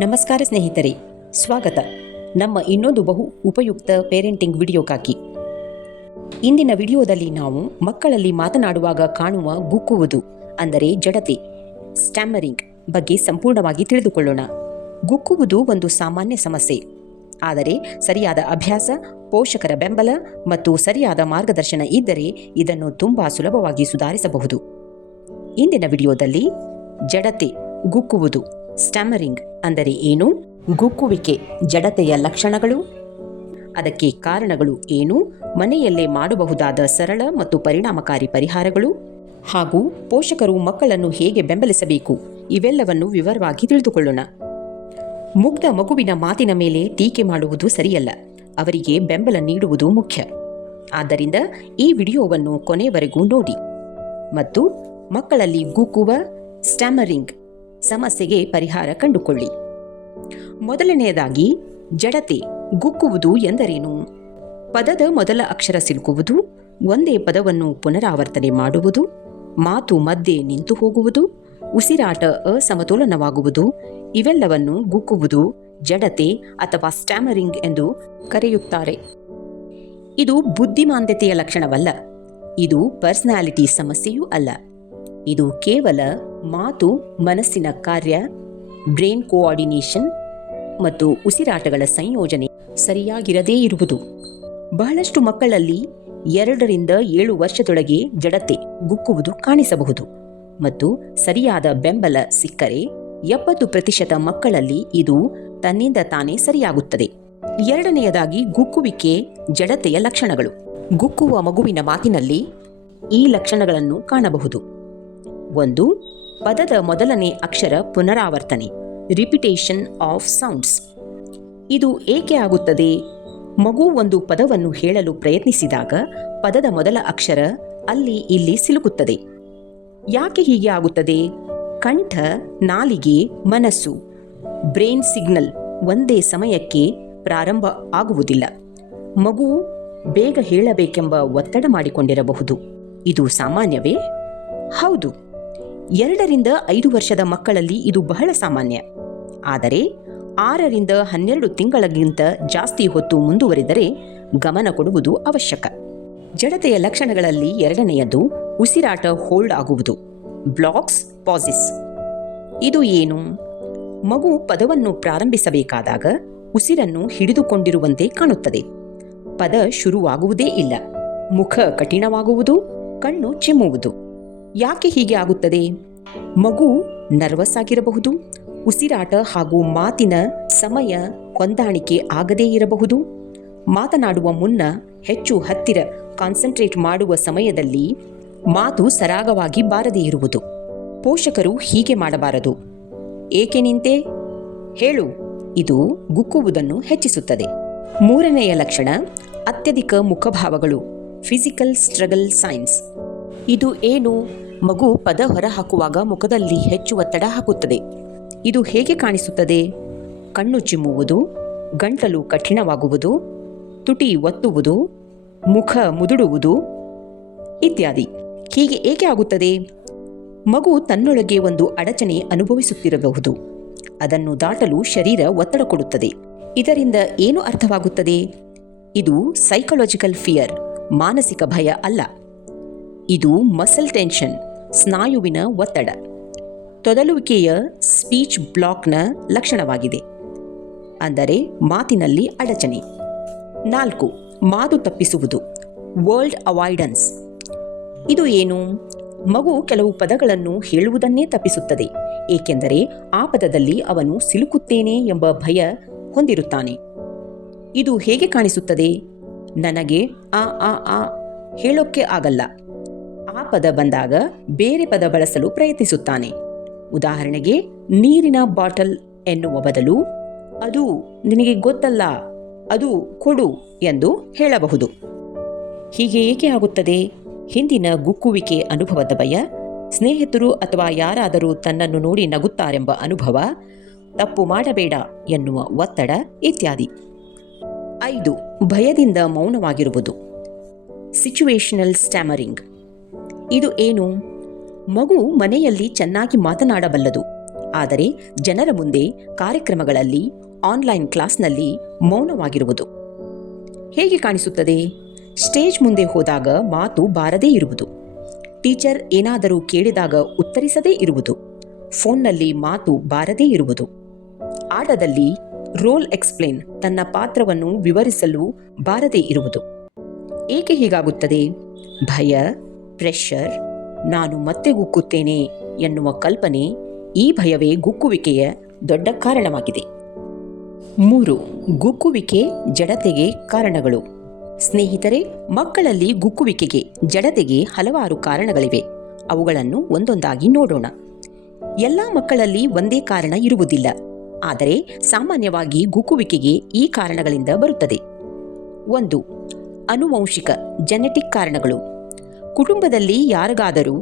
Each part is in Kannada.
ನಮಸ್ಕಾರ ಸ್ನೇಹಿತರೆ, ಸ್ವಾಗತ. ನಮ್ಮ ಇನ್ನೊಂದು ಬಹು ಉಪಯುಕ್ತ ಪೇರೆಂಟಿಂಗ್ ವಿಡಿಯೋಕ್ಕಾಗಿ ಇಂದಿನ ವಿಡಿಯೋದಲ್ಲಿ ನಾವು ಮಕ್ಕಳಲ್ಲಿ ಮಾತನಾಡುವಾಗ ಕಾಣುವ ಗುಕ್ಕುವುದು, ಅಂದರೆ ಜಡತೆ ಸ್ಟ್ಯಾಮರಿಂಗ್ ಬಗ್ಗೆ ಸಂಪೂರ್ಣವಾಗಿ ತಿಳಿದುಕೊಳ್ಳೋಣ. ಗುಕ್ಕುವುದು ಒಂದು ಸಾಮಾನ್ಯ ಸಮಸ್ಯೆ, ಆದರೆ ಸರಿಯಾದ ಅಭ್ಯಾಸ, ಪೋಷಕರ ಬೆಂಬಲ ಮತ್ತು ಸರಿಯಾದ ಮಾರ್ಗದರ್ಶನ ಇದ್ದರೆ ಇದನ್ನು ತುಂಬ ಸುಲಭವಾಗಿ ಸುಧಾರಿಸಬಹುದು. ಇಂದಿನ ವಿಡಿಯೋದಲ್ಲಿ ಜಡತೆ, ಗುಕ್ಕುವುದು. ಸ್ಟ್ಯಾಮರಿಂಗ್ ಅಂದರೆ ಏನು? ಗುಕ್ಕುವಿಕೆ, ಜಡತೆಯ ಲಕ್ಷಣಗಳು? ಅದಕ್ಕೆ ಕಾರಣಗಳು ಏನು? ಮನೆಯಲ್ಲೇ ಮಾಡಬಹುದಾದ ಸರಳ ಮತ್ತು ಪರಿಣಾಮಕಾರಿ ಪರಿಹಾರಗಳು? ಹಾಗೂ ಪೋಷಕರು ಮಕ್ಕಳನ್ನು ಹೇಗೆ ಬೆಂಬಲಿಸಬೇಕು? ಇವೆಲ್ಲವನ್ನು ವಿವರವಾಗಿ ತಿಳಿದುಕೊಳ್ಳೋಣ. ಮುಗ್ಧ ಮಗುವಿನ ಮಾತಿನ ಮೇಲೆ ಟೀಕೆ ಮಾಡುವುದು ಸರಿಯಲ್ಲ. ಅವರಿಗೆ ಬೆಂಬಲ ನೀಡುವುದು ಮುಖ್ಯ. ಆದ್ದರಿಂದ ಈ ವಿಡಿಯೋವನ್ನು ಕೊನೆಯವರೆಗೂ ನೋಡಿ. ಮತ್ತು ಮಕ್ಕಳಲ್ಲಿ ಗುಕ್ಕುವ ಸ್ಟ್ಯಾಮರಿಂಗ್ ಸಮಸ್ಯೆಗೆ ಪರಿಹಾರ ಕಂಡುಕೊಳ್ಳಿ. ಮೊದಲನೆಯದಾಗಿ, ಜಡತೆ ಗುಕ್ಕುವುದು ಎಂದರೇನು? ಪದದ ಮೊದಲ ಅಕ್ಷರ ಸಿಲುಕುವುದು, ಒಂದೇ ಪದವನ್ನು ಪುನರಾವರ್ತನೆ ಮಾಡುವುದು, ಮಾತು ಮಧ್ಯೆ ನಿಂತು ಹೋಗುವುದು, ಉಸಿರಾಟ ಅಸಮತೋಲನವಾಗುವುದು, ಇವೆಲ್ಲವನ್ನು ಗುಕ್ಕುವುದು, ಜಡತೆ ಅಥವಾ ಸ್ಟ್ಯಾಮರಿಂಗ್ ಎಂದು ಕರೆಯುತ್ತಾರೆ. ಇದು ಬುದ್ಧಿಮಾಂದ್ಯತೆಯ ಲಕ್ಷಣವಲ್ಲ, ಇದು ಪರ್ಸನಾಲಿಟಿ ಸಮಸ್ಯೆಯೂ ಅಲ್ಲ, ಇದು ಕೇವಲ ಮಾತು, ಮನಸ್ಸಿನ ಕಾರ್ಯ, ಬ್ರೈನ್ ಕೋಆರ್ಡಿನೇಷನ್ ಮತ್ತು ಉಸಿರಾಟಗಳ ಸಂಯೋಜನೆ ಸರಿಯಾಗಿರದೇ ಇರುವುದು. ಬಹಳಷ್ಟು ಮಕ್ಕಳಲ್ಲಿ ಎರಡರಿಂದ ಏಳು ವರ್ಷದೊಳಗೆ ಜಡತೆ ಗುಕ್ಕುವುದು ಕಾಣಿಸಬಹುದು ಮತ್ತು ಸರಿಯಾದ ಬೆಂಬಲ ಸಿಕ್ಕರೆ ಎಪ್ಪತ್ತು ಪ್ರತಿಶತ ಮಕ್ಕಳಲ್ಲಿ ಇದು ತನ್ನಿಂದ ತಾನೇ ಸರಿಯಾಗುತ್ತದೆ. ಎರಡನೆಯದಾಗಿ ಗುಕ್ಕುವಿಕೆ ಜಡತೆಯ ಲಕ್ಷಣಗಳು. ಗುಕ್ಕುವ ಮಗುವಿನ ಮಾತಿನಲ್ಲಿ ಈ ಲಕ್ಷಣಗಳನ್ನು ಕಾಣಬಹುದು. ಒಂದು ಪದದ ಮೊದಲನೇ ಅಕ್ಷರ ಪುನರಾವರ್ತನೆ ರಿಪಿಟೇಷನ್ ಆಫ್ ಸೌಂಡ್ಸ್ ಇದು ಏಕೆ ಆಗುತ್ತದೆ? ಮಗು ಒಂದು ಪದವನ್ನು ಹೇಳಲು ಪ್ರಯತ್ನಿಸಿದಾಗ ಪದದ ಮೊದಲ ಅಕ್ಷರ ಅಲ್ಲಿ ಇಲ್ಲಿ ಸಿಲುಕುತ್ತದೆ. ಯಾಕೆ ಹೀಗೆ ಆಗುತ್ತದೆ? ಕಂಠ, ನಾಲಿಗೆ, ಮನಸ್ಸು ಬ್ರೈನ್ ಸಿಗ್ನಲ್ ಒಂದೇ ಸಮಯಕ್ಕೆ ಪ್ರಾರಂಭ ಆಗುವುದಿಲ್ಲ. ಮಗು ಬೇಗ ಹೇಳಬೇಕೆಂಬ ಒತ್ತಡ ಮಾಡಿಕೊಂಡಿರಬಹುದು. ಇದು ಸಾಮಾನ್ಯವೇ? ಹೌದು. ಎರಡರಿಂದ ಐದು ವರ್ಷದ ಮಕ್ಕಳಲ್ಲಿ ಇದು ಬಹಳ ಸಾಮಾನ್ಯ. ಆದರೆ ಆರರಿಂದ ಹನ್ನೆರಡು ತಿಂಗಳಿಗಿಂತ ಜಾಸ್ತಿ ಹೊತ್ತು ಮುಂದುವರಿದರೆ ಗಮನ ಕೊಡುವುದು ಅವಶ್ಯಕ. ಜಡತೆಯ ಲಕ್ಷಣಗಳಲ್ಲಿ ಎರಡನೆಯದು ಉಸಿರಾಟ ಹೋಲ್ಡ್ ಆಗುವುದು. Blocks pauses. ಇದು ಏನು? ಮಗು ಪದವನ್ನು ಪ್ರಾರಂಭಿಸಬೇಕಾದಾಗ ಉಸಿರನ್ನು ಹಿಡಿದುಕೊಂಡಿರುವಂತೆ ಕಾಣುತ್ತದೆ. ಪದ ಶುರುವಾಗುವುದೇ ಇಲ್ಲ. ಮುಖ ಕಠಿಣವಾಗುವುದು, ಕಣ್ಣು ಚಿಮ್ಮುವುದು. ಯಾಕೆ ಹೀಗೆ ಆಗುತ್ತದೆ? ಮಗು ನರ್ವಸ್ ಆಗಿರಬಹುದು, ಉಸಿರಾಟ ಹಾಗೂ ಮಾತಿನ ಸಮಯ ಹೊಂದಾಣಿಕೆ ಆಗದೇ ಇರಬಹುದು. ಮಾತನಾಡುವ ಮುನ್ನ ಹೆಚ್ಚು ಹತ್ತಿರ ಕಾನ್ಸಂಟ್ರೇಟ್ ಮಾಡುವ ಸಮಯದಲ್ಲಿ ಮಾತು ಸರಾಗವಾಗಿ ಬಾರದೇ ಇರುವುದು. ಪೋಷಕರು ಹೀಗೆ ಮಾಡಬಾರದು. ಏಕೆ ನಿಂತೆ? ಹೇಳು, ಇದು ಗುಕ್ಕುವುದನ್ನು ಹೆಚ್ಚಿಸುತ್ತದೆ. ಮೂರನೆಯ ಲಕ್ಷಣ, ಅತ್ಯಧಿಕ ಮುಖಭಾವಗಳು ಫಿಸಿಕಲ್ ಸ್ಟ್ರಗಲ್ ಸೈನ್ಸ್ ಇದು ಏನು? ಮಗು ಪದ ಹೊರಹಾಕುವಾಗ ಮುಖದಲ್ಲಿ ಹೆಚ್ಚು ಒತ್ತಡ ಹಾಕುತ್ತದೆ. ಇದು ಹೇಗೆ ಕಾಣಿಸುತ್ತದೆ? ಕಣ್ಣು ಚಿಮ್ಮುವುದು, ಗಂಟಲು ಕಠಿಣವಾಗುವುದು, ತುಟಿ ಒತ್ತುವುದು, ಮುಖ ಮುದುಡುವುದು ಇತ್ಯಾದಿ. ಹೀಗೆ ಏಕೆ ಆಗುತ್ತದೆ? ಮಗು ತನ್ನೊಳಗೆ ಒಂದು ಅಡಚಣೆ ಅನುಭವಿಸುತ್ತಿರಬಹುದು. ಅದನ್ನು ದಾಟಲು ಶರೀರ ಒತ್ತಡ ಕೊಡುತ್ತದೆ. ಇದರಿಂದ ಏನು ಅರ್ಥವಾಗುತ್ತದೆ? ಇದು ಸೈಕಲಾಜಿಕಲ್ ಫಿಯರ್ ಮಾನಸಿಕ ಭಯ ಅಲ್ಲ. ಇದು ಮಸಲ್ ಟೆನ್ಷನ್ ಸ್ನಾಯುವಿನ ಒತ್ತಡ. ತೊದಲುವಿಕೆಯ ಸ್ಪೀಚ್ ಬ್ಲಾಕ್ನ ಲಕ್ಷಣವಾಗಿದೆ. ಅಂದರೆ ಮಾತಿನಲ್ಲಿ ಅಡಚಣೆ. ನಾಲ್ಕು, ಮಾತು ತಪ್ಪಿಸುವುದು. ವರ್ಲ್ಡ್ ಅವಾಯ್ಡೆನ್ಸ್ ಇದು ಏನು? ಮಗು ಕೆಲವು ಪದಗಳನ್ನು ಹೇಳುವುದನ್ನೇ ತಪ್ಪಿಸುತ್ತದೆ. ಏಕೆಂದರೆ ಆ ಪದದಲ್ಲಿ ಅವನು ಸಿಲುಕುತ್ತೇನೆ ಎಂಬ ಭಯ ಹೊಂದಿರುತ್ತಾನೆ. ಇದು ಹೇಗೆ ಕಾಣಿಸುತ್ತದೆ? ನನಗೆ ಆ ಆ ಆ ಹೇಳೋಕ್ಕೆ ಆಗಲ್ಲ. ಆ ಪದ ಬಂದಾಗ ಬೇರೆ ಪದ ಬಳಸಲು ಪ್ರಯತ್ನಿಸುತ್ತಾನೆ. ಉದಾಹರಣೆಗೆ, ನೀರಿನ ಬಾಟಲ್ ಎನ್ನುವ ಬದಲು, ಅದು ನಿನಗೆ ಗೊತ್ತಲ್ಲ, ಅದು ಕೊಡು ಎಂದು ಹೇಳಬಹುದು. ಹೀಗೆ ಏಕೆ ಆಗುತ್ತದೆ? ಹಿಂದಿನ ಗುಕ್ಕುವಿಕೆ ಅನುಭವದ ಭಯ, ಸ್ನೇಹಿತರು ಅಥವಾ ಯಾರಾದರೂ ತನ್ನನ್ನು ನೋಡಿ ನಗುತ್ತಾರೆಂಬ ಅನುಭವ, ತಪ್ಪು ಮಾಡಬೇಡ ಎನ್ನುವ ಒತ್ತಡ ಇತ್ಯಾದಿ. ಐದು, ಭಯದಿಂದ ಮೌನವಾಗಿರುವುದು. ಸಿಚುವೇಶನಲ್ ಸ್ಟ್ಯಾಮರಿಂಗ್ ಇದು ಏನು? ಮಗು ಮನೆಯಲ್ಲಿ ಚೆನ್ನಾಗಿ ಮಾತನಾಡಬಲ್ಲದು. ಆದರೆ ಜನರ ಮುಂದೆ ಕಾರ್ಯಕ್ರಮಗಳಲ್ಲಿ, ಆನ್ಲೈನ್ ಕ್ಲಾಸ್ನಲ್ಲಿ ಮೌನವಾಗಿರುವುದು. ಹೇಗೆ ಕಾಣಿಸುತ್ತದೆ? ಸ್ಟೇಜ್ ಮುಂದೆ ಹೋದಾಗ ಮಾತು ಬಾರದೇ ಇರುವುದು. ಟೀಚರ್ ಏನಾದರೂ ಕೇಳಿದಾಗ ಉತ್ತರಿಸದೇ ಇರುವುದು. ಫೋನ್ನಲ್ಲಿ ಮಾತು ಬಾರದೇ ಇರುವುದು. ಆಟದಲ್ಲಿ ರೋಲ್ ಎಕ್ಸ್ಪ್ಲೇನ್ ತನ್ನ ಪಾತ್ರವನ್ನು ವಿವರಿಸಲು ಬಾರದೇ ಇರುವುದು. ಏಕೆ ಹೀಗಾಗುತ್ತದೆ? ಭಯ ಪ್ರೆಷರ್ ನಾನು ಮತ್ತೆ ಗುಕ್ಕುತ್ತೇನೆ ಎನ್ನುವ ಕಲ್ಪನೆ ಈ ಭಯವೇ ಗುಕ್ಕುವಿಕೆಯ ದೊಡ್ಡ ಕಾರಣವಾಗಿದೆ. ಮೂರು, ಗುಕ್ಕುವಿಕೆ ಜಡತೆಗೆ ಕಾರಣಗಳು. ಸ್ನೇಹಿತರೆ, ಮಕ್ಕಳಲ್ಲಿ ಗುಕ್ಕುವಿಕೆಗೆ ಜಡತೆಗೆ ಹಲವಾರು ಕಾರಣಗಳಿವೆ. ಅವುಗಳನ್ನು ಒಂದೊಂದಾಗಿ ನೋಡೋಣ. ಎಲ್ಲ ಮಕ್ಕಳಲ್ಲಿ ಒಂದೇ ಕಾರಣ ಇರುವುದಿಲ್ಲ. ಆದರೆ, ಸಾಮಾನ್ಯವಾಗಿ ಗುಕ್ಕುವಿಕೆಗೆ ಈ ಕಾರಣಗಳಿಂದ ಬರುತ್ತದೆ. ಒಂದು, ಅನುವಂಶಿಕ ಜೆನೆಟಿಕ್ ಕಾರಣಗಳು. ಕುಟುಂಬದಲ್ಲಿ ಯಾರಿಗಾದರೂ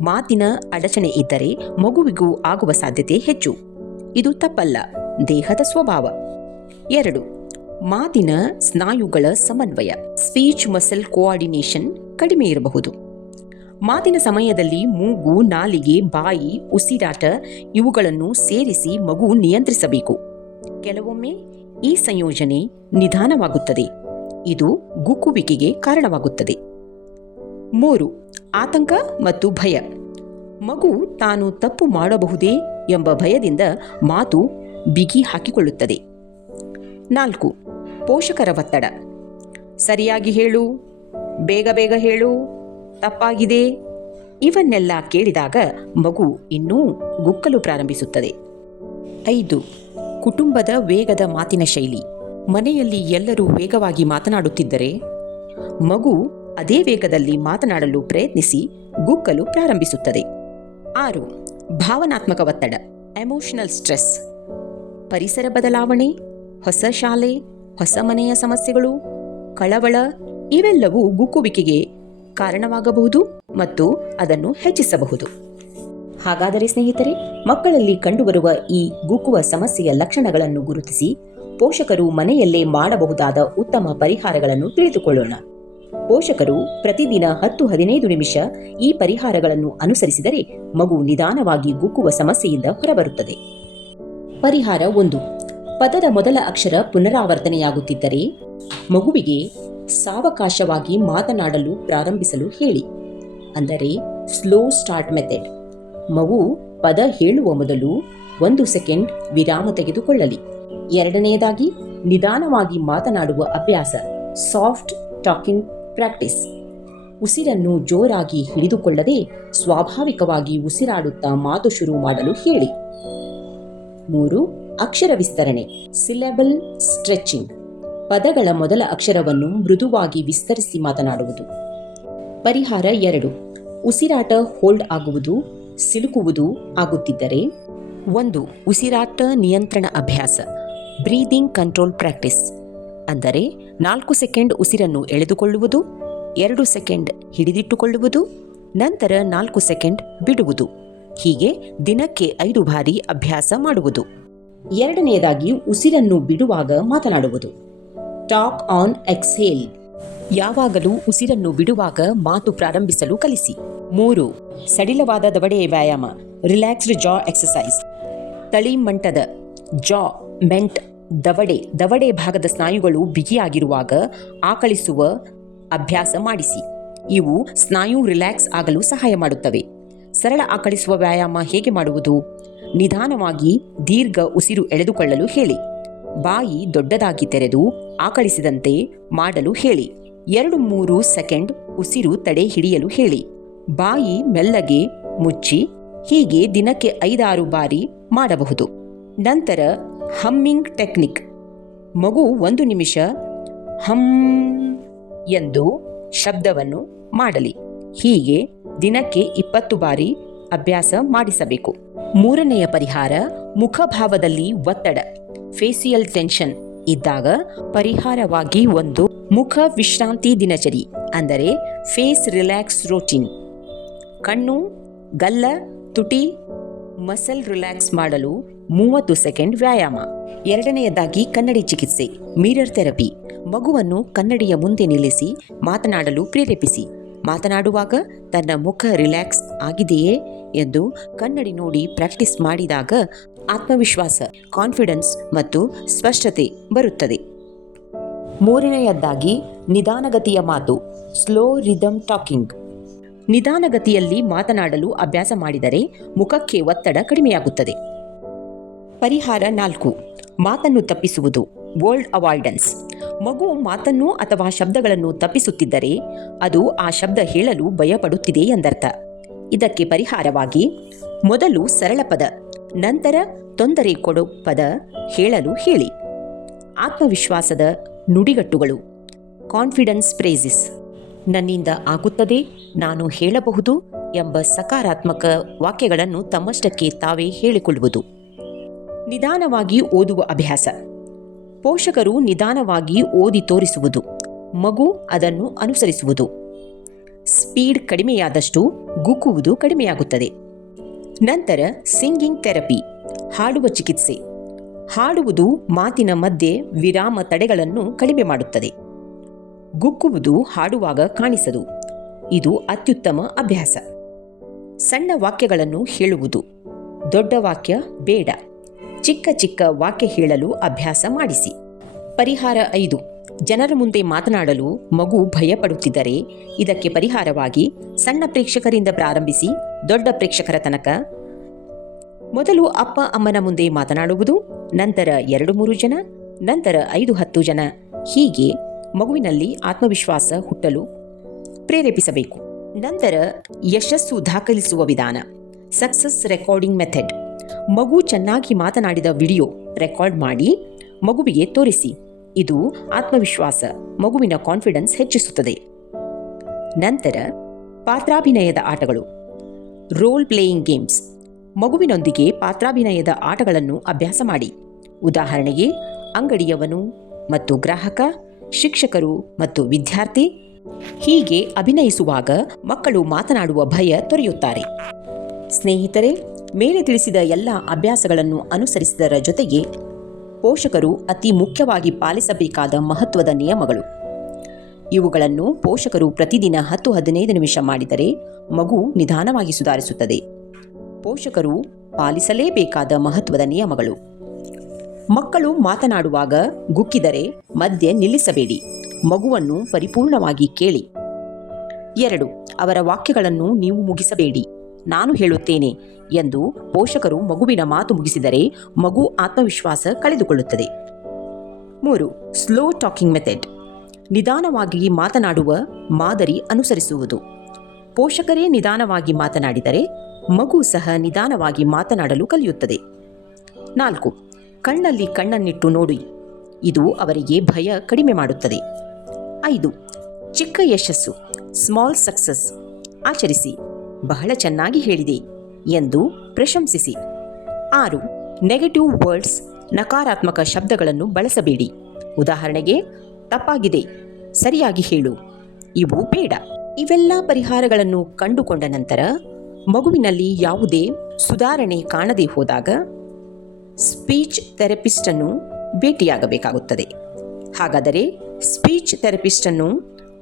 ಮಾತಿನ ಅಡಚಣೆ ಇದ್ದರೆ ಮಗುವಿಗೂ ಆಗುವ ಸಾಧ್ಯತೆ ಹೆಚ್ಚು. ಇದು ತಪ್ಪಲ್ಲ, ದೇಹದ ಸ್ವಭಾವ. ಎರಡು, ಮಾತಿನ ಸ್ನಾಯುಗಳ ಸಮನ್ವಯ. ಸ್ಪೀಚ್ ಮಸಲ್ ಕೋಆರ್ಡಿನೇಷನ್ ಕಡಿಮೆ ಇರಬಹುದು. ಮಾತಿನ ಸಮಯದಲ್ಲಿ ಮೂಗು, ನಾಲಿಗೆ, ಬಾಯಿ, ಉಸಿರಾಟ ಇವುಗಳನ್ನು ಸೇರಿಸಿ ಮಗು ನಿಯಂತ್ರಿಸಬೇಕು. ಕೆಲವೊಮ್ಮೆ ಈ ಸಂಯೋಜನೆ ನಿಧಾನವಾಗುತ್ತದೆ. ಇದು ಗುಕ್ಕುವಿಕೆಗೆ ಕಾರಣವಾಗುತ್ತದೆ. ಮೂರು, ಆತಂಕ ಮತ್ತು ಭಯ. ಮಗು ತಾನು ತಪ್ಪು ಮಾಡಬಹುದೇ ಎಂಬ ಭಯದಿಂದ ಮಾತು ಬಿಗಿ ಹಾಕಿಕೊಳ್ಳುತ್ತದೆ. ನಾಲ್ಕು, ಪೋಷಕರ ಒತ್ತಡ. ಸರಿಯಾಗಿ ಹೇಳು, ಬೇಗ ಬೇಗ ಹೇಳು, ತಪ್ಪಾಗಿದೆ. ಇವನ್ನೆಲ್ಲ ಕೇಳಿದಾಗ ಮಗು ಇನ್ನೂ ಗುಕ್ಕಲು ಪ್ರಾರಂಭಿಸುತ್ತದೆ. ಐದು, ಕುಟುಂಬದ ವೇಗದ ಮಾತಿನ ಶೈಲಿ. ಮನೆಯಲ್ಲಿ ಎಲ್ಲರೂ ವೇಗವಾಗಿ ಮಾತನಾಡುತ್ತಿದ್ದರೆ ಮಗು ಅದೇ ವೇಗದಲ್ಲಿ ಮಾತನಾಡಲು ಪ್ರಯತ್ನಿಸಿ ಗುಕ್ಕಲು ಪ್ರಾರಂಭಿಸುತ್ತದೆ. ಆರು, ಭಾವನಾತ್ಮಕ ಒತ್ತಡ ಎಮೋಷನಲ್ ಸ್ಟ್ರೆಸ್ ಪರಿಸರ ಬದಲಾವಣೆ, ಹೊಸ ಶಾಲೆ, ಹೊಸ ಮನೆಯ ಸಮಸ್ಯೆಗಳು, ಕಳವಳ, ಇವೆಲ್ಲವೂ ಗುಕ್ಕುವಿಕೆಗೆ ಕಾರಣವಾಗಬಹುದು ಮತ್ತು ಅದನ್ನು ಹೆಚ್ಚಿಸಬಹುದು. ಹಾಗಾದರೆ ಸ್ನೇಹಿತರೆ, ಮಕ್ಕಳಲ್ಲಿ ಕಂಡುಬರುವ ಈ ಗುಕ್ಕುವ ಸಮಸ್ಯೆಯ ಲಕ್ಷಣಗಳನ್ನು ಗುರುತಿಸಿ ಪೋಷಕರು ಮನೆಯಲ್ಲೇ ಮಾಡಬಹುದಾದ ಉತ್ತಮ ಪರಿಹಾರಗಳನ್ನು ತಿಳಿದುಕೊಳ್ಳೋಣ. ಪೋಷಕರು ಪ್ರತಿದಿನ ಹತ್ತು ಹದಿನೈದು ನಿಮಿಷ ಈ ಪರಿಹಾರಗಳನ್ನು ಅನುಸರಿಸಿದರೆ ಮಗು ನಿಧಾನವಾಗಿ ಗುಕ್ಕುವ ಸಮಸ್ಯೆಯಿಂದ ಹೊರಬರುತ್ತದೆ. ಪರಿಹಾರ ಒಂದು. ಪದದ ಮೊದಲ ಅಕ್ಷರ ಪುನರಾವರ್ತನೆಯಾಗುತ್ತಿದ್ದರೆ ಮಗುವಿಗೆ ಸಾವಕಾಶವಾಗಿ ಮಾತನಾಡಲು ಪ್ರಾರಂಭಿಸಲು ಹೇಳಿ. ಅಂದರೆ ಸ್ಲೋ ಸ್ಟಾರ್ಟ್ ಮೆಥಡ್ ಮಗು ಪದ ಹೇಳುವ ಮೊದಲು ಒಂದು ಸೆಕೆಂಡ್ ವಿರಾಮ ತೆಗೆದುಕೊಳ್ಳಲಿ. ಎರಡನೆಯದಾಗಿ ನಿಧಾನವಾಗಿ ಮಾತನಾಡುವ ಅಭ್ಯಾಸ. Soft talking practice. ಉಸಿರನ್ನು ಜೋರಾಗಿ ಹಿಡಿದುಕೊಳ್ಳದೆ ಸ್ವಾಭಾವಿಕವಾಗಿ ಉಸಿರಾಡುತ್ತಾ ಮಾತು ಶುರು ಮಾಡಲು ಹೇಳಿ. ಮೂರು, ಅಕ್ಷರ ವಿಸ್ತರಣೆ. ಸಿಲೆಬಲ್ ಸ್ಟ್ರೆಚಿಂಗ್ ಪದಗಳ ಮೊದಲ ಅಕ್ಷರವನ್ನು ಮೃದುವಾಗಿ ವಿಸ್ತರಿಸಿ ಮಾತನಾಡುವುದು. ಪರಿಹಾರ ಎರಡು. ಉಸಿರಾಟ ಹೋಲ್ಡ್ ಆಗುವುದು, ಸಿಲುಕುವುದು ಆಗುತ್ತಿದ್ದರೆ. ಒಂದು, ಉಸಿರಾಟ ನಿಯಂತ್ರಣ ಅಭ್ಯಾಸ. Breathing control practice. ಅಂದರೆ ನಾಲ್ಕು ಸೆಕೆಂಡ್ ಉಸಿರನ್ನು ಎಳೆದುಕೊಳ್ಳುವುದು, ಎರಡು ಸೆಕೆಂಡ್ ಹಿಡಿದಿಟ್ಟುಕೊಳ್ಳುವುದು, ನಂತರ ನಾಲ್ಕು ಸೆಕೆಂಡ್ ಬಿಡುವುದು, ಹೀಗೆ ದಿನಕ್ಕೆ ಐದು ಬಾರಿ ಅಭ್ಯಾಸ ಮಾಡುವುದು. ಎರಡನೆಯದಾಗಿ ಉಸಿರನ್ನು ಬಿಡುವಾಗ ಮಾತನಾಡುವುದು. Talk on, exhale. ಯಾವಾಗಲೂ ಉಸಿರನ್ನು ಬಿಡುವಾಗ ಮಾತು ಪ್ರಾರಂಭಿಸಲು ಕಲಿಸಿ. ಮೂರು, ಸಡಿಲವಾದ ದವಡೆ ವ್ಯಾಯಾಮ, ರಿಲ್ಯಾಕ್ಸ್ಡ್ ಜಾ ಎಕ್ಸಸೈಸ್ ತಳಿಮಂಟದ ಜಾ ಮೆಂಟ್ ದವಡೆ ದವಡೆ ಭಾಗದ ಸ್ನಾಯುಗಳು ಬಿಗಿಯಾಗಿರುವಾಗ ಆಕಳಿಸುವ ಅಭ್ಯಾಸ ಮಾಡಿಸಿ. ಇವು ಸ್ನಾಯು ರಿಲ್ಯಾಕ್ಸ್ ಆಗಲು ಸಹಾಯ ಮಾಡುತ್ತವೆ. ಸರಳ ಆಕಳಿಸುವ ವ್ಯಾಯಾಮ ಹೇಗೆ ಮಾಡುವುದು? ನಿಧಾನವಾಗಿ ದೀರ್ಘ ಉಸಿರು ಎಳೆದುಕೊಳ್ಳಲು ಹೇಳಿ. ಬಾಯಿ ದೊಡ್ಡದಾಗಿ ತೆರೆದು ಆಕಳಿಸಿದಂತೆ ಮಾಡಲು ಹೇಳಿ. ಎರಡು ಮೂರು ಸೆಕೆಂಡ್ ಉಸಿರು ತಡೆ ಹಿಡಿಯಲು ಹೇಳಿ. ಬಾಯಿ ಮೆಲ್ಲಗೆ ಮುಚ್ಚಿ ಹೀಗೆ ದಿನಕ್ಕೆ ಐದಾರು ಬಾರಿ ಮಾಡಬಹುದು. ನಂತರ ಹಮ್ಮಿಂಗ್ ಟೆಕ್ನಿಕ್. ಮಗು ಒಂದು ನಿಮಿಷ ಹಮ್ ಎಂದು ಶಬ್ದವನ್ನು ಮಾಡಲಿ. ಹೀಗೆ ದಿನಕ್ಕೆ ಇಪ್ಪತ್ತು ಬಾರಿ ಅಭ್ಯಾಸ ಮಾಡಿಸಬೇಕು. ಮೂರನೆಯ ಪರಿಹಾರ ಮುಖಭಾವದಲ್ಲಿ ಒತ್ತಡ, ಫೇಸಿಯಲ್ ಟೆನ್ಷನ್ ಇದ್ದಾಗ ಪರಿಹಾರವಾಗಿ ಒಂದು ಮುಖ ವಿಶ್ರಾಂತಿ ದಿನಚರಿ, ಅಂದರೆ ಫೇಸ್ ರಿಲ್ಯಾಕ್ಸ್ ರೋಟೀನ್. ಕಣ್ಣು ಗಲ್ಲ ತುಟಿ ಮಸಲ್ ರಿಲ್ಯಾಕ್ಸ್ ಮಾಡಲು ಮೂವತ್ತು ಸೆಕೆಂಡ್ ವ್ಯಾಯಾಮ. ಎರಡನೆಯದಾಗಿ ಕನ್ನಡಿ ಚಿಕಿತ್ಸೆ, ಮಿರರ್ ಥೆರಪಿ. ಮಗುವನ್ನು ಕನ್ನಡಿಯ ಮುಂದೆ ನಿಲ್ಲಿಸಿ, ಮಾತನಾಡಲು ಪ್ರೇರೇಪಿಸಿ. ಮಾತನಾಡುವಾಗ ತನ್ನ ಮುಖ ರಿಲ್ಯಾಕ್ಸ್ ಆಗಿದೆಯೇ ಎಂದು ಕನ್ನಡಿ ನೋಡಿ ಪ್ರಾಕ್ಟೀಸ್ ಮಾಡಿದಾಗ ಆತ್ಮವಿಶ್ವಾಸ, ಕಾನ್ಫಿಡೆನ್ಸ್ ಮತ್ತು ಸ್ಪಷ್ಟತೆ ಬರುತ್ತದೆ. ಮೂರನೆಯದ್ದಾಗಿ ನಿಧಾನಗತಿಯ ಮಾತು, ಸ್ಲೋ ರಿದಮ್ ಟಾಕಿಂಗ್. ನಿಧಾನಗತಿಯಲ್ಲಿ ಮಾತನಾಡಲು ಅಭ್ಯಾಸ ಮಾಡಿದರೆ ಮುಖಕ್ಕೆ ಒತ್ತಡ ಕಡಿಮೆಯಾಗುತ್ತದೆ. ಪರಿಹಾರ ನಾಲ್ಕು. ಮಾತನ್ನು ತಪ್ಪಿಸುವುದು. ವರ್ಲ್ಡ್ ಅವಾಯ್ಡೆನ್ಸ್ ಮಗು ಮಾತನ್ನು ಅಥವಾ ಶಬ್ದಗಳನ್ನು ತಪ್ಪಿಸುತ್ತಿದ್ದರೆ ಅದು ಆ ಶಬ್ದ ಹೇಳಲು ಭಯಪಡುತ್ತಿದೆ ಎಂದರ್ಥ. ಇದಕ್ಕೆ ಪರಿಹಾರವಾಗಿ, ಮೊದಲು ಸರಳ ಪದ, ನಂತರ ತೊಂದರೆ ಕೊಡೋ ಪದ ಹೇಳಲು ಹೇಳಿ. ಆತ್ಮವಿಶ್ವಾಸದ ನುಡಿಗಟ್ಟುಗಳು. ಕಾನ್ಫಿಡೆನ್ಸ್ ಪ್ರೇಸಿಸ್ ನನ್ನಿಂದ ಆಗುತ್ತದೆ, ನಾನು ಹೇಳಬಹುದು ಎಂಬ ಸಕಾರಾತ್ಮಕ ವಾಕ್ಯಗಳನ್ನು ತಮ್ಮಷ್ಟಕ್ಕೆ ತಾವೇ ಹೇಳಿಕೊಳ್ಳುವುದು. ನಿಧಾನವಾಗಿ ಓದುವ ಅಭ್ಯಾಸ. ಪೋಷಕರು ನಿಧಾನವಾಗಿ ಓದಿ ತೋರಿಸುವುದು, ಮಗು ಅದನ್ನು ಅನುಸರಿಸುವುದು. ಸ್ಪೀಡ್ ಕಡಿಮೆಯಾದಷ್ಟು ಗುಕ್ಕುವುದು ಕಡಿಮೆಯಾಗುತ್ತದೆ. ನಂತರ ಸಿಂಗಿಂಗ್ ಥೆರಪಿ, ಹಾಡುವ ಚಿಕಿತ್ಸೆ. ಹಾಡುವುದು ಮಾತಿನ ಮಧ್ಯೆ ವಿರಾಮ ತಡೆಗಳನ್ನು ಕಡಿಮೆ ಮಾಡುತ್ತದೆ. ಗುಕ್ಕುವುದು ಹಾಡುವಾಗ ಕಾಣಿಸದು. ಇದು ಅತ್ಯುತ್ತಮ ಅಭ್ಯಾಸ. ಸಣ್ಣ ವಾಕ್ಯಗಳನ್ನು ಹೇಳುವುದು, ದೊಡ್ಡ ವಾಕ್ಯ ಬೇಡ. ಚಿಕ್ಕ ಚಿಕ್ಕ ವಾಕ್ಯ ಹೇಳಲು ಅಭ್ಯಾಸ ಮಾಡಿಸಿ. ಪರಿಹಾರ ಐದು. ಜನರ ಮುಂದೆ ಮಾತನಾಡಲು ಮಗು ಭಯಪಡುತ್ತಿದ್ದರೆ ಇದಕ್ಕೆ ಪರಿಹಾರವಾಗಿ ಸಣ್ಣ ಪ್ರೇಕ್ಷಕರಿಂದ ಪ್ರಾರಂಭಿಸಿ ದೊಡ್ಡ ಪ್ರೇಕ್ಷಕರ ತನಕ. ಮೊದಲು ಅಪ್ಪ ಅಮ್ಮನ ಮುಂದೆ ಮಾತನಾಡುವುದು, ನಂತರ ಎರಡು ಮೂರು ಜನ, ನಂತರ ಐದು ಹತ್ತು ಜನ. ಹೀಗೆ ಮಗುವಿನಲ್ಲಿ ಆತ್ಮವಿಶ್ವಾಸ ಹುಟ್ಟಲು ಪ್ರೇರೇಪಿಸಬೇಕು. ನಂತರ ಯಶಸ್ಸು ದಾಖಲಿಸುವ ವಿಧಾನ. Success recording method. ಮಗು ಚೆನ್ನಾಗಿ ಮಾತನಾಡಿದ ವಿಡಿಯೋ ರೆಕಾರ್ಡ್ ಮಾಡಿ ಮಗುವಿಗೆ ತೋರಿಸಿ. ಇದು ಆತ್ಮವಿಶ್ವಾಸ, ಮಗುವಿನ ಕಾನ್ಫಿಡೆನ್ಸ್ ಹೆಚ್ಚಿಸುತ್ತದೆ. ನಂತರ ಪಾತ್ರಾಭಿನಯದ ಆಟಗಳು. ರೋಲ್ ಪ್ಲೇಯಿಂಗ್ ಗೇಮ್ಸ್ ಮಗುವಿನೊಂದಿಗೆ ಪಾತ್ರಾಭಿನಯದ ಆಟಗಳನ್ನು ಅಭ್ಯಾಸ ಮಾಡಿ. ಉದಾಹರಣೆಗೆ, ಅಂಗಡಿಯವನು ಮತ್ತು ಗ್ರಾಹಕ, ಶಿಕ್ಷಕರು ಮತ್ತು ವಿದ್ಯಾರ್ಥಿ ಹೀಗೆ ಅಭಿನಯಿಸುವಾಗ ಮಕ್ಕಳು ಮಾತನಾಡುವ ಭಯ ತೊರೆಯುತ್ತಾರೆ. ಸ್ನೇಹಿತರೆ ಮೇಲೆ ತಿಳಿಸಿದ ಎಲ್ಲ ಅಭ್ಯಾಸಗಳನ್ನು ಅನುಸರಿಸಿದರ ಜೊತೆಗೆ ಪೋಷಕರು ಅತಿ ಮುಖ್ಯವಾಗಿ ಪಾಲಿಸಬೇಕಾದ ಮಹತ್ವದ ನಿಯಮಗಳು. ಇವುಗಳನ್ನು ಪೋಷಕರು ಪ್ರತಿದಿನ ಹತ್ತು ಹದಿನೈದು ನಿಮಿಷ ಮಾಡಿದರೆ ಮಗು ನಿಧಾನವಾಗಿ ಸುಧಾರಿಸುತ್ತದೆ. ಪೋಷಕರು ಪಾಲಿಸಲೇಬೇಕಾದ ಮಹತ್ವದ ನಿಯಮಗಳು. ಮಕ್ಕಳು ಮಾತನಾಡುವಾಗ ಗುಕ್ಕಿದರೆ ಮಧ್ಯೆ ನಿಲ್ಲಿಸಬೇಡಿ. ಮಗುವನ್ನು ಪರಿಪೂರ್ಣವಾಗಿ ಕೇಳಿ. ಎರಡು, ಅವರ ವಾಕ್ಯಗಳನ್ನು ನೀವು ಮುಗಿಸಬೇಡಿ. ನಾನು ಹೇಳುತ್ತೇನೆ ಎಂದು ಪೋಷಕರು ಮಗುವಿನ ಮಾತು ಮುಗಿಸಿದರೆ ಮಗು ಆತ್ಮವಿಶ್ವಾಸ ಕಳೆದುಕೊಳ್ಳುತ್ತದೆ. ಮೂರು ಸ್ಲೋ ಟಾಕಿಂಗ್ ಮೆಥಡ್ ನಿಧಾನವಾಗಿ ಮಾತನಾಡುವ ಮಾದರಿ ಅನುಸರಿಸುವುದು. ಪೋಷಕರೇ ನಿಧಾನವಾಗಿ ಮಾತನಾಡಿದರೆ ಮಗು ಸಹ ನಿಧಾನವಾಗಿ ಮಾತನಾಡಲು ಕಲಿಯುತ್ತದೆ. ನಾಲ್ಕು, ಕಣ್ಣಲ್ಲಿ ಕಣ್ಣನ್ನಿಟ್ಟು ನೋಡಿ. ಇದು ಅವರಿಗೆ ಭಯ ಕಡಿಮೆ ಮಾಡುತ್ತದೆ. ಐದು, ಚಿಕ್ಕ ಯಶಸ್ಸು ಸ್ಮಾಲ್ ಸಕ್ಸಸ್ ಆಚರಿಸಿ. ಬಹಳ ಚೆನ್ನಾಗಿ ಹೇಳಿದೆ ಎಂದು ಪ್ರಶಂಸಿಸಿ. ಆರು ನೆಗೆಟಿವ್ ವರ್ಡ್ಸ್ ನಕಾರಾತ್ಮಕ ಶಬ್ದಗಳನ್ನು ಬಳಸಬೇಡಿ. ಉದಾಹರಣೆಗೆ, ತಪ್ಪಾಗಿದೆ, ಸರಿಯಾಗಿ ಹೇಳು, ಇವು ಬೇಡ. ಇವೆಲ್ಲ ಪರಿಹಾರಗಳನ್ನು ಕಂಡುಕೊಂಡ ನಂತರ, ಮಗುವಿನಲ್ಲಿ ಯಾವುದೇ ಸುಧಾರಣೆ ಕಾಣದೇ ಹೋದಾಗ ಸ್ಪೀಚ್ ಥೆರಪಿಸ್ಟನ್ನು ಭೇಟಿಯಾಗಬೇಕಾಗುತ್ತದೆ. ಹಾಗಾದರೆ ಸ್ಪೀಚ್ ಥೆರಪಿಸ್ಟನ್ನು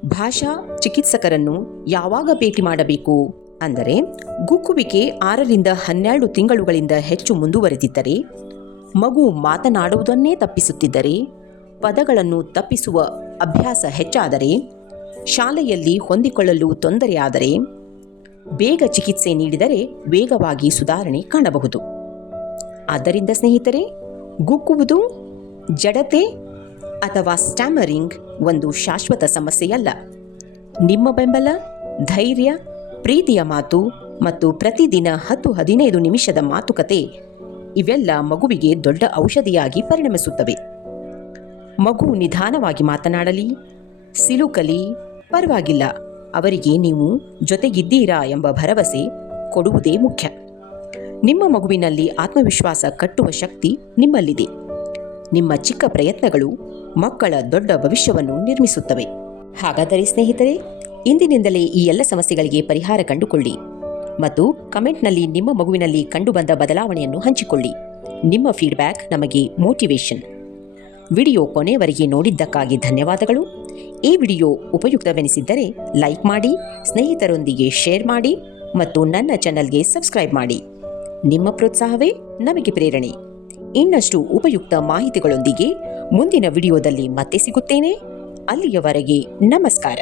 ಭಾಷಾ ಚಿಕಿತ್ಸಕರನ್ನು ಯಾವಾಗ ಭೇಟಿ ಮಾಡಬೇಕು? ಅಂದರೆ ಗುಕ್ಕುವಿಕೆ ಆರರಿಂದ ಹನ್ನೆರಡು ತಿಂಗಳುಗಳಿಂದ ಹೆಚ್ಚು ಮುಂದುವರೆದಿದ್ದರೆ, ಮಗು ಮಾತನಾಡುವುದನ್ನೇ ತಪ್ಪಿಸುತ್ತಿದ್ದರೆ, ಪದಗಳನ್ನು ತಪ್ಪಿಸುವ ಅಭ್ಯಾಸ ಹೆಚ್ಚಾದರೆ, ಶಾಲೆಯಲ್ಲಿ ಹೊಂದಿಕೊಳ್ಳಲು ತೊಂದರೆಯಾದರೆ ಬೇಗ ಚಿಕಿತ್ಸೆ ನೀಡಿದರೆ ವೇಗವಾಗಿ ಸುಧಾರಣೆ ಕಾಣಬಹುದು. ಆದ್ದರಿಂದ ಸ್ನೇಹಿತರೆ ಗುಕ್ಕುವುದು ಜಡತೆ ಅಥವಾ ಸ್ಟ್ಯಾಮರಿಂಗ್ ಒಂದು ಶಾಶ್ವತ ಸಮಸ್ಯೆಯಲ್ಲ. ನಿಮ್ಮ ಬೆಂಬಲ, ಧೈರ್ಯ ಪ್ರೀತಿಯ ಮಾತು ಮತ್ತು ಪ್ರತಿದಿನ ಹತ್ತು ಹದಿನೈದು ನಿಮಿಷದ ಮಾತುಕತೆ ಇವೆಲ್ಲ ಮಗುವಿಗೆ ದೊಡ್ಡ ಔಷಧಿಯಾಗಿ ಪರಿಣಮಿಸುತ್ತವೆ. ಮಗು ನಿಧಾನವಾಗಿ ಮಾತನಾಡಲಿ, ಸಿಲುಕಲಿ, ಪರವಾಗಿಲ್ಲ, ಅವರಿಗೆ ನೀವು ಜೊತೆಗಿದ್ದೀರಾ ಎಂಬ ಭರವಸೆ ಕೊಡುವುದೇ ಮುಖ್ಯ. ನಿಮ್ಮ ಮಗುವಿನಲ್ಲಿ ಆತ್ಮವಿಶ್ವಾಸ ಕಟ್ಟುವ ಶಕ್ತಿ ನಿಮ್ಮಲ್ಲಿದೆ. ನಿಮ್ಮ ಚಿಕ್ಕ ಪ್ರಯತ್ನಗಳು ಮಕ್ಕಳ ದೊಡ್ಡ ಭವಿಷ್ಯವನ್ನು ನಿರ್ಮಿಸುತ್ತವೆ. ಹಾಗಾದರೆ ಸ್ನೇಹಿತರೆ ಇಂದಿನಿಂದಲೇ ಈ ಎಲ್ಲ ಸಮಸ್ಯೆಗಳಿಗೆ ಪರಿಹಾರ ಕಂಡುಕೊಳ್ಳಿ ಮತ್ತು ಕಮೆಂಟ್ನಲ್ಲಿ ನಿಮ್ಮ ಮಗುವಿನಲ್ಲಿ ಕಂಡುಬಂದ ಬದಲಾವಣೆಯನ್ನು ಹಂಚಿಕೊಳ್ಳಿ. ನಿಮ್ಮ ಫೀಡ್ಬ್ಯಾಕ್ ನಮಗೆ ಮೋಟಿವೇಶನ್. ವಿಡಿಯೋ ಕೊನೆಯವರೆಗೆ ನೋಡಿದ್ದಕ್ಕಾಗಿ ಧನ್ಯವಾದಗಳು. ಈ ವಿಡಿಯೋ ಉಪಯುಕ್ತವೆನಿಸಿದ್ದರೆ ಲೈಕ್ ಮಾಡಿ, ಸ್ನೇಹಿತರೊಂದಿಗೆ ಶೇರ್ ಮಾಡಿ ಮತ್ತು ನನ್ನ ಚಾನಲ್ಗೆ ಸಬ್ಸ್ಕ್ರೈಬ್ ಮಾಡಿ. ನಿಮ್ಮ ಪ್ರೋತ್ಸಾಹವೇ ನಮಗೆ ಪ್ರೇರಣೆ. ಇನ್ನಷ್ಟು ಉಪಯುಕ್ತ ಮಾಹಿತಿಗಳೊಂದಿಗೆ ಮುಂದಿನ ವಿಡಿಯೋದಲ್ಲಿ ಮತ್ತೆ ಸಿಗುತ್ತೇನೆ. ಅಲ್ಲಿಯವರೆಗೆ ನಮಸ್ಕಾರ.